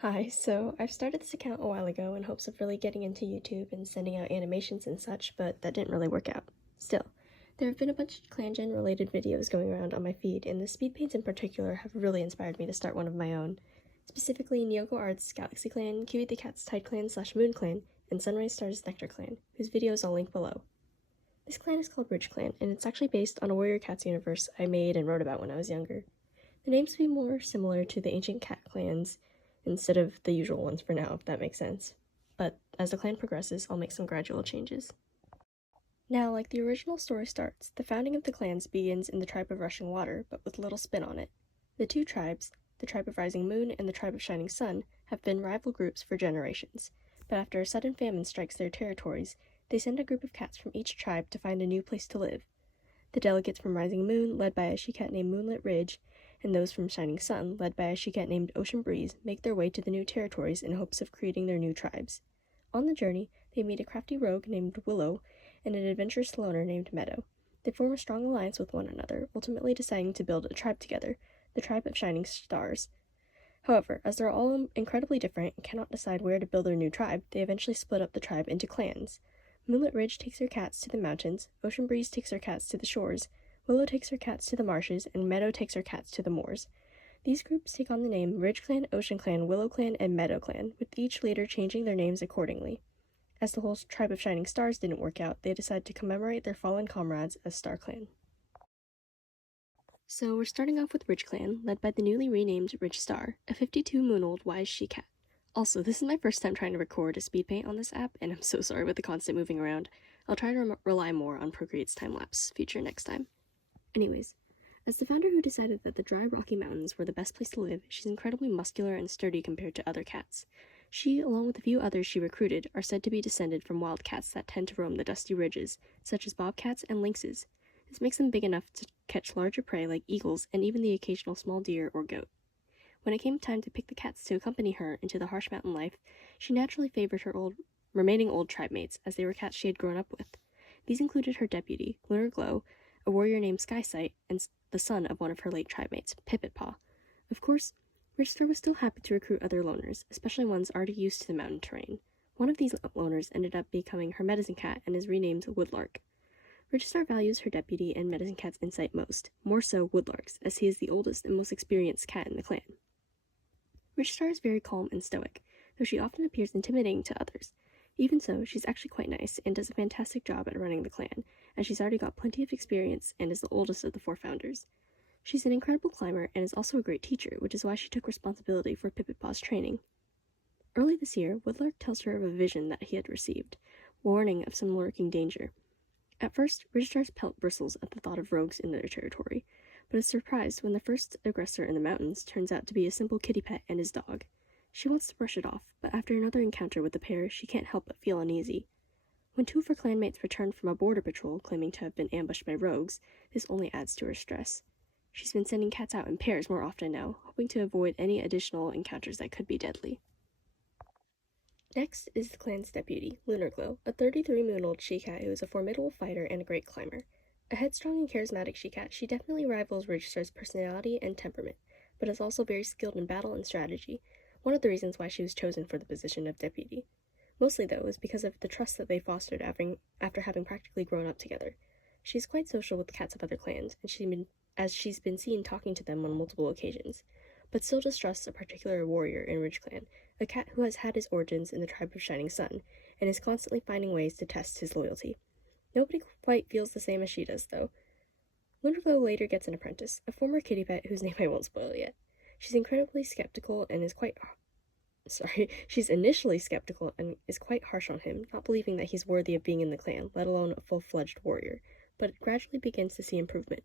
Hi, so I've started this account a while ago in hopes of really getting into YouTube and sending out animations and such, but that didn't really work out. Still, there have been a bunch of Clangen related videos going around on my feed, and the speed paints in particular have really inspired me to start one of my own. Specifically, Nyoko Art's GalaxyClan, Kiwi the Cat's TideClan / MoonClan, and Sunrisestar's NectarClan, whose videos I'll link below. This clan is called RidgeClan, and it's actually based on a Warrior Cats universe I made and wrote about when I was younger. The names would be more similar to the ancient cat clans, instead of the usual ones for now, if that makes sense. But as the clan progresses, I'll make some gradual changes. Now, like the original story starts, the founding of the clans begins in the tribe of Rushing Water, but with a little spin on it. The two tribes, the tribe of Rising Moon and the tribe of Shining Sun, have been rival groups for generations, but after a sudden famine strikes their territories, they send a group of cats from each tribe to find a new place to live. The delegates from Rising Moon, led by a she-cat named Moonlit Ridge, and those from Shining Sun, led by a she-cat named Ocean Breeze, make their way to the new territories in hopes of creating their new tribes. On the journey, they meet a crafty rogue named Willow and an adventurous loner named Meadow. They form a strong alliance with one another, ultimately deciding to build a tribe together, the tribe of Shining Stars. However, as they're all incredibly different and cannot decide where to build their new tribe, they eventually split up the tribe into clans. Moonlit Ridge takes her cats to the mountains, Ocean Breeze takes her cats to the shores, Willow takes her cats to the marshes, and Meadow takes her cats to the moors. These groups take on the name RidgeClan, OceanClan, WillowClan, and MeadowClan, with each later changing their names accordingly. As the whole tribe of Shining Stars didn't work out, they decided to commemorate their fallen comrades as StarClan. So we're starting off with RidgeClan, led by the newly renamed RidgeStar, a 52-moon-old wise she-cat. Also, this is my first time trying to record a speed paint on this app, and I'm so sorry with the constant moving around. I'll try to rely more on Procreate's time-lapse feature next time. Anyways, as the founder who decided that the dry Rocky Mountains were the best place to live, she's incredibly muscular and sturdy compared to other cats. She, along with a few others she recruited, are said to be descended from wild cats that tend to roam the dusty ridges, such as bobcats and lynxes. This makes them big enough to catch larger prey like eagles and even the occasional small deer or goat. When it came time to pick the cats to accompany her into the harsh mountain life, she naturally favored her remaining old tribe mates, as they were cats she had grown up with. These included her deputy, Lunar Glow, a warrior named Skysight, and the son of one of her late tribe mates, Pipitpaw. Of course, RidgeStar was still happy to recruit other loners, especially ones already used to the mountain terrain. One of these loners ended up becoming her medicine cat and is renamed Woodlark. RidgeStar values her deputy and medicine cat's insight most, more so Woodlark's, as he is the oldest and most experienced cat in the clan. RidgeStar is very calm and stoic, though she often appears intimidating to others. Even so, she's actually quite nice and does a fantastic job at running the clan, as she's already got plenty of experience and is the oldest of the 4 founders. She's an incredible climber and is also a great teacher, which is why she took responsibility for Pipitpaw's training. Early this year, Woodlark tells her of a vision that he had received, warning of some lurking danger. At first, RidgeStar's pelt bristles at the thought of rogues in their territory, but is surprised when the first aggressor in the mountains turns out to be a simple kitty pet and his dog. She wants to brush it off, but after another encounter with the pair, she can't help but feel uneasy. When 2 of her clanmates return from a border patrol claiming to have been ambushed by rogues, this only adds to her stress. She's been sending cats out in pairs more often now, hoping to avoid any additional encounters that could be deadly. Next is the clan's deputy, Lunar Glow, a 33-moon-old she-cat who is a formidable fighter and a great climber. A headstrong and charismatic she-cat, she definitely rivals RidgeStar's personality and temperament, but is also very skilled in battle and strategy, one of the reasons why she was chosen for the position of deputy. Mostly, though, is because of the trust that they fostered after having practically grown up together. She is quite social with the cats of other clans, and she's been seen talking to them on multiple occasions, but still distrusts a particular warrior in RidgeClan, a cat who has had his origins in the tribe of Shining Sun, and is constantly finding ways to test his loyalty. Nobody quite feels the same as she does, though. Lunar Glow later gets an apprentice, a former kitty pet whose name I won't spoil yet. She's incredibly skeptical and she's initially skeptical and is quite harsh on him, not believing that he's worthy of being in the clan, let alone a full-fledged warrior, but it gradually begins to see improvement.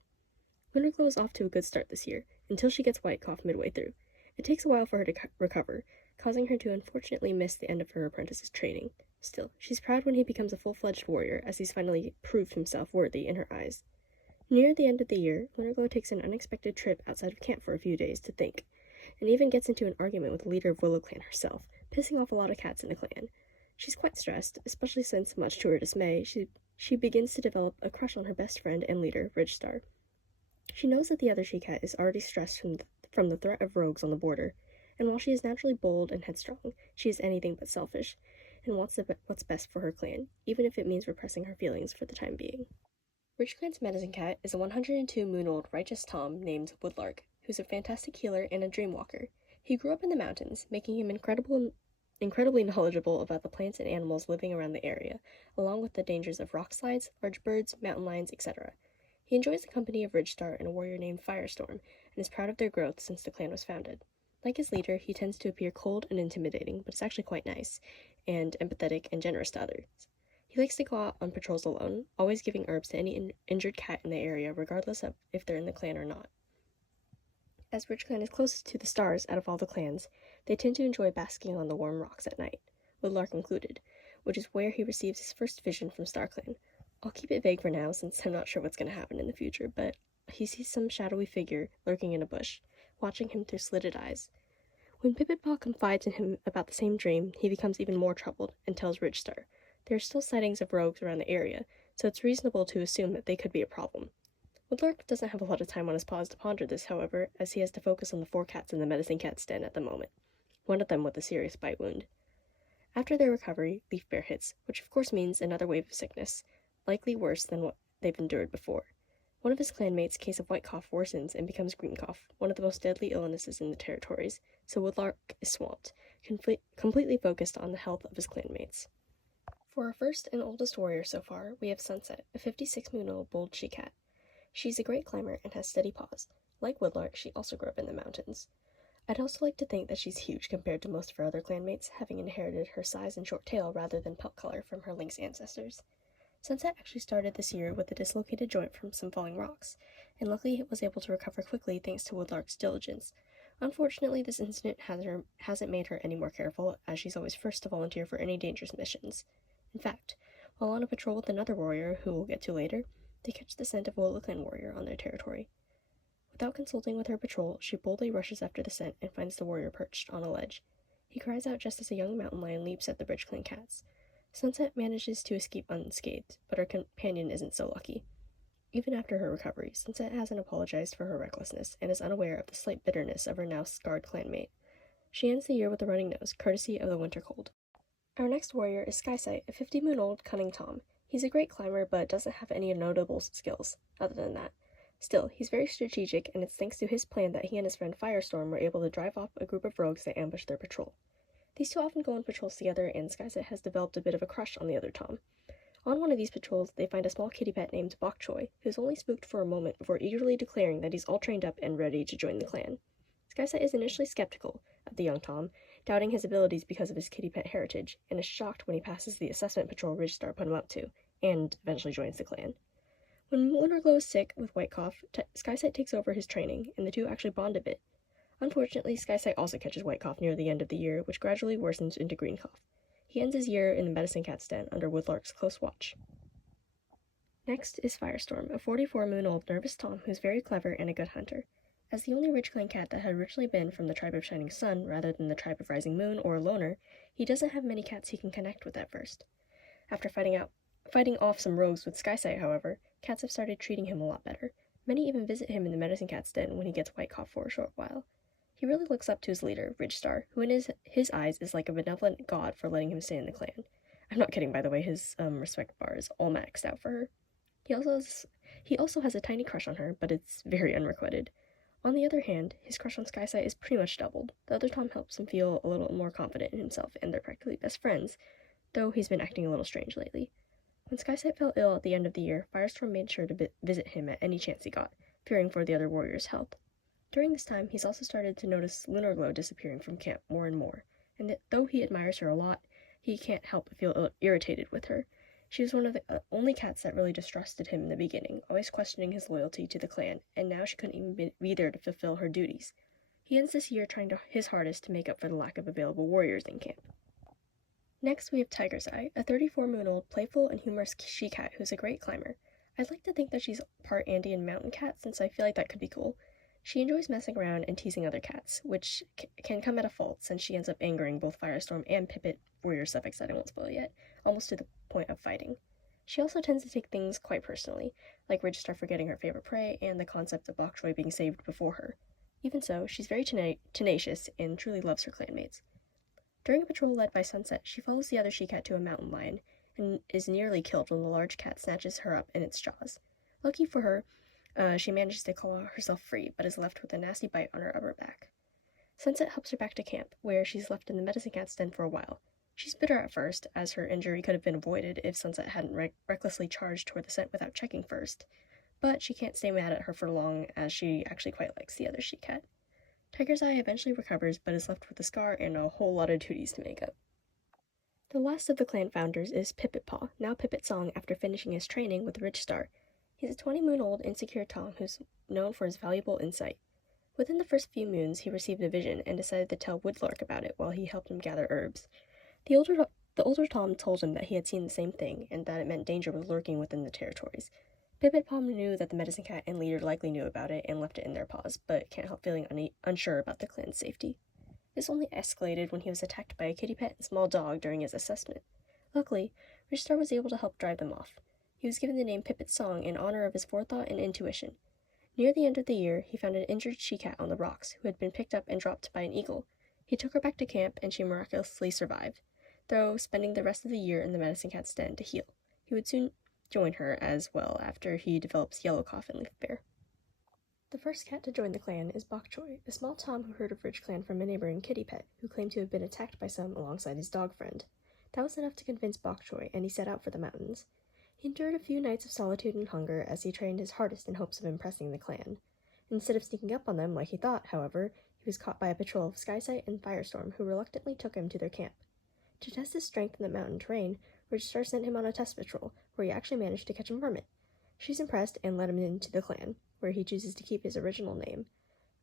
Lunar Glow is off to a good start this year, until she gets white cough midway through. It takes a while for her to recover, causing her to unfortunately miss the end of her apprentice's training. Still, she's proud when he becomes a full-fledged warrior, as he's finally proved himself worthy in her eyes. Near the end of the year, Lunar Glow takes an unexpected trip outside of camp for a few days to think, and even gets into an argument with the leader of WillowClan herself, pissing off a lot of cats in the clan. She's quite stressed, especially since, much to her dismay, she begins to develop a crush on her best friend and leader, RidgeStar. She knows that the other she-cat is already stressed from the threat of rogues on the border, and while she is naturally bold and headstrong, she is anything but selfish, and wants what's best for her clan, even if it means repressing her feelings for the time being. RidgeClan's medicine cat is a 102-moon-old righteous Tom named Woodlark, who's a fantastic healer and a dreamwalker. He grew up in the mountains, making him incredibly knowledgeable about the plants and animals living around the area, along with the dangers of rock slides, large birds, mountain lions, etc. He enjoys the company of RidgeStar and a warrior named Firestorm, and is proud of their growth since the clan was founded. Like his leader, he tends to appear cold and intimidating, but is actually quite nice, and empathetic and generous to others. He likes to go out on patrols alone, always giving herbs to any injured cat in the area, regardless of if they're in the clan or not. As RidgeClan is closest to the stars out of all the clans, they tend to enjoy basking on the warm rocks at night, Woodlark included, which is where he receives his first vision from StarClan. I'll keep it vague for now, since I'm not sure what's going to happen in the future, but he sees some shadowy figure lurking in a bush, watching him through slitted eyes. When Pipitpaw confides in him about the same dream, he becomes even more troubled and tells RidgeStar. There are still sightings of rogues around the area, so it's reasonable to assume that they could be a problem. Woodlark doesn't have a lot of time on his paws to ponder this, however, as he has to focus on the 4 cats in the medicine cat's den at the moment, one of them with a serious bite wound. After their recovery, Leaf Bear hits, which of course means another wave of sickness, likely worse than what they've endured before. One of his clanmates' case of white cough worsens and becomes green cough, one of the most deadly illnesses in the territories, so Woodlark is swamped, completely focused on the health of his clanmates. For our first and oldest warrior so far, we have Sunset, a 56-moon-old bold she-cat. She's a great climber and has steady paws. Like Woodlark, she also grew up in the mountains. I'd also like to think that she's huge compared to most of her other clanmates, having inherited her size and short tail rather than pelt color from her lynx ancestors. Sunset actually started this year with a dislocated joint from some falling rocks, and luckily it was able to recover quickly thanks to Woodlark's diligence. Unfortunately, this incident hasn't made her any more careful, as she's always first to volunteer for any dangerous missions. In fact, while on a patrol with another warrior, who we'll get to later, they catch the scent of a LMao warrior on their territory. Without consulting with her patrol, she boldly rushes after the scent and finds the warrior perched on a ledge. He cries out just as a young mountain lion leaps at the RidgeClan cats. Sunset manages to escape unscathed, but her companion isn't so lucky. Even after her recovery, Sunset hasn't apologized for her recklessness and is unaware of the slight bitterness of her now scarred clanmate. She ends the year with a running nose, courtesy of the winter cold. Our next warrior is Skysight, a 50-moon-old cunning Tom. He's a great climber, but doesn't have any notable skills, other than that. Still, he's very strategic, and it's thanks to his plan that he and his friend Firestorm were able to drive off a group of rogues that ambushed their patrol. These two often go on patrols together, and Skysight has developed a bit of a crush on the other Tom. On one of these patrols, they find a small kitty pet named Bok Choy, who's only spooked for a moment before eagerly declaring that he's all trained up and ready to join the clan. Skysight is initially skeptical of the young Tom, doubting his abilities because of his kitty pet heritage, and is shocked when he passes the assessment patrol RidgeStar put him up to, and eventually joins the clan. When Moonraglow is sick with white cough, Skysight takes over his training, and the two actually bond a bit. Unfortunately, Skysight also catches white cough near the end of the year, which gradually worsens into green cough. He ends his year in the medicine cat's den under Woodlark's close watch. Next is Firestorm, a 44-moon-old nervous Tom who's very clever and a good hunter. As the only RidgeClan cat that had originally been from the tribe of Shining Sun rather than the tribe of Rising Moon or a loner, he doesn't have many cats he can connect with at first. After fighting off some rogues with Skysight, however, cats have started treating him a lot better. Many even visit him in the medicine cat's den when he gets white cough for a short while. He really looks up to his leader, RidgeStar, who in his eyes is like a benevolent god for letting him stay in the clan. I'm not kidding, by the way, his respect bar is all maxed out for her. He also has a tiny crush on her, but it's very unrequited. On the other hand, his crush on Skysight is pretty much doubled. The other Tom helps him feel a little more confident in himself, and they're practically best friends, though he's been acting a little strange lately. When Skysight fell ill at the end of the year, Firestorm made sure to visit him at any chance he got, fearing for the other warrior's health. During this time, he's also started to notice Lunarglow disappearing from camp more and more, and that though he admires her a lot, he can't help but feel irritated with her. She was one of the only cats that really distrusted him in the beginning, always questioning his loyalty to the clan, and now she couldn't even be there to fulfill her duties. He ends this year trying his hardest to make up for the lack of available warriors in camp. Next, we have Tiger's Eye, a 34-moon-old playful and humorous she-cat who's a great climber. I'd like to think that she's part Andean mountain cat, since I feel like that could be cool. She enjoys messing around and teasing other cats, which can come at a fault since she ends up angering both Firestorm and Pipit, warrior suffix that I won't spoil yet, almost to the point of fighting. She also tends to take things quite personally, like RidgeStar forgetting her favorite prey and the concept of Bok Choy being saved before her. Even so, she's very tenacious and truly loves her clanmates. During a patrol led by Sunset, she follows the other she-cat to a mountain lion and is nearly killed when the large cat snatches her up in its jaws. Lucky for her, she manages to claw herself free, but is left with a nasty bite on her upper back. Sunset helps her back to camp, where she's left in the medicine cat's den for a while. She's bitter at first, as her injury could have been avoided if Sunset hadn't recklessly charged toward the scent without checking first, but she can't stay mad at her for long, as she actually quite likes the other she-cat. Tiger's Eye eventually recovers, but is left with a scar and a whole lot of duties to make up. The last of the clan founders is Pipitpaw, now Pipit Song after finishing his training with RidgeStar. He's a 20-moon-old insecure Tom who's known for his valuable insight. Within the first few moons, he received a vision and decided to tell Woodlark about it while he helped him gather herbs. The older Tom told him that he had seen the same thing and that it meant danger was lurking within the territories. Pipitpaw knew that the medicine cat and leader likely knew about it and left it in their paws, but can't help feeling unsure about the clan's safety. This only escalated when he was attacked by a kitty pet and small dog during his assessment. Luckily, RidgeStar was able to help drive them off. He was given the name Pipit Song in honor of his forethought and intuition. Near the end of the year, he found an injured she-cat on the rocks who had been picked up and dropped by an eagle. He took her back to camp and she miraculously survived, though spending the rest of the year in the medicine cat's den to heal. He would soon join her as well after he develops yellow cough and leaf bear. The first cat to join the clan is Bok Choy, a small Tom who heard of RidgeClan from a neighboring kitty pet, who claimed to have been attacked by some alongside his dog friend. That was enough to convince Bok Choy, and he set out for the mountains. He endured a few nights of solitude and hunger as he trained his hardest in hopes of impressing the clan. Instead of sneaking up on them like he thought, however, he was caught by a patrol of Skysight and Firestorm, who reluctantly took him to their camp. To test his strength in the mountain terrain, RidgeStar sent him on a test patrol, where he actually managed to catch a mermit. She's impressed and let him into the clan, where he chooses to keep his original name.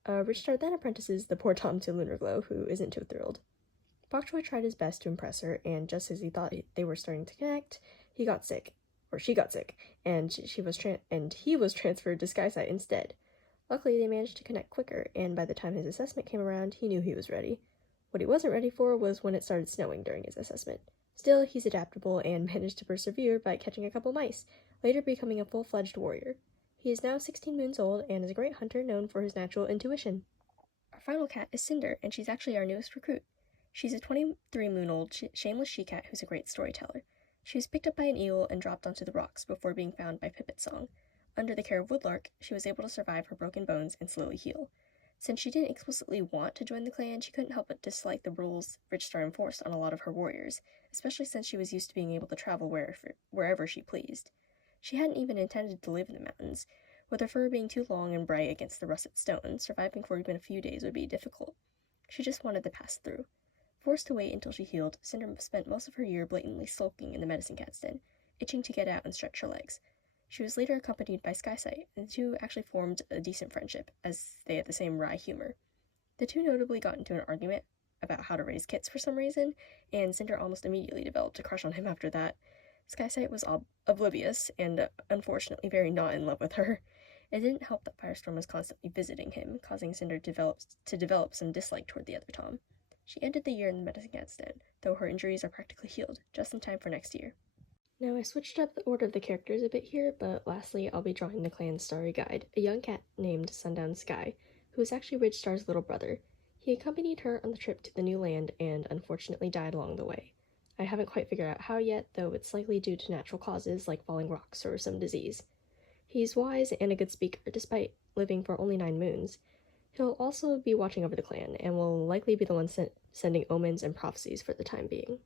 RidgeStar then apprentices the poor Tom to Lunarglow, who isn't too thrilled. Bok Choy tried his best to impress her, and just as he thought they were starting to connect, she got sick, and he was transferred to Skyside instead. Luckily, they managed to connect quicker, and by the time his assessment came around, he knew he was ready. What he wasn't ready for was when it started snowing during his assessment. Still, he's adaptable and managed to persevere by catching a couple mice, later becoming a full-fledged warrior. He is now 16 moons old and is a great hunter known for his natural intuition. Our final cat is Cinder, and she's actually our newest recruit. She's a 23-moon-old shameless she-cat who's a great storyteller. She was picked up by an eagle and dropped onto the rocks before being found by Pipit Song. Under the care of Woodlark, she was able to survive her broken bones and slowly heal. Since she didn't explicitly want to join the clan, she couldn't help but dislike the rules RidgeStar enforced on a lot of her warriors, especially since she was used to being able to travel wherever she pleased. She hadn't even intended to live in the mountains. With her fur being too long and bright against the rusted stone, surviving for even a few days would be difficult. She just wanted to pass through. Forced to wait until she healed, Cinder spent most of her year blatantly sulking in the medicine cat's den, itching to get out and stretch her legs. She was later accompanied by Skysight, and the two actually formed a decent friendship, as they had the same wry humor. The two notably got into an argument about how to raise kits for some reason, and Cinder almost immediately developed a crush on him after that. Skysight was oblivious, and unfortunately very not in love with her. It didn't help that Firestorm was constantly visiting him, causing Cinder to develop some dislike toward the other Tom. She ended the year in the medicine cat's den, though her injuries are practically healed, just in time for next year. Now, I switched up the order of the characters a bit here, but lastly, I'll be drawing the clan's starry guide, a young cat named Sundown Sky, who is actually RidgeStar's little brother. He accompanied her on the trip to the new land and unfortunately died along the way. I haven't quite figured out how yet, though it's likely due to natural causes like falling rocks or some disease. He's wise and a good speaker, despite living for only 9 moons. He'll also be watching over the clan, and will likely be the one sending omens and prophecies for the time being.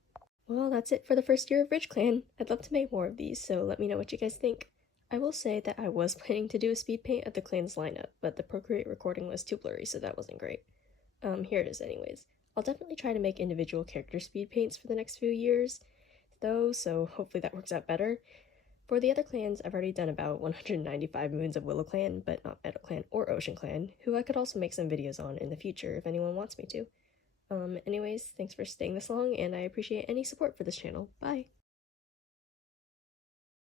Well, that's it for the first year of RidgeClan. I'd love to make more of these, so let me know what you guys think. I will say that I was planning to do a speed paint of the clan's lineup, but the Procreate recording was too blurry, so that wasn't great. Here it is anyways. I'll definitely try to make individual character speed paints for the next few years, though, so hopefully that works out better. For the other clans, I've already done about 195 moons of WillowClan, but not MeadowClan or OceanClan, who I could also make some videos on in the future if anyone wants me to. Anyways, thanks for staying this long, and I appreciate any support for this channel. Bye!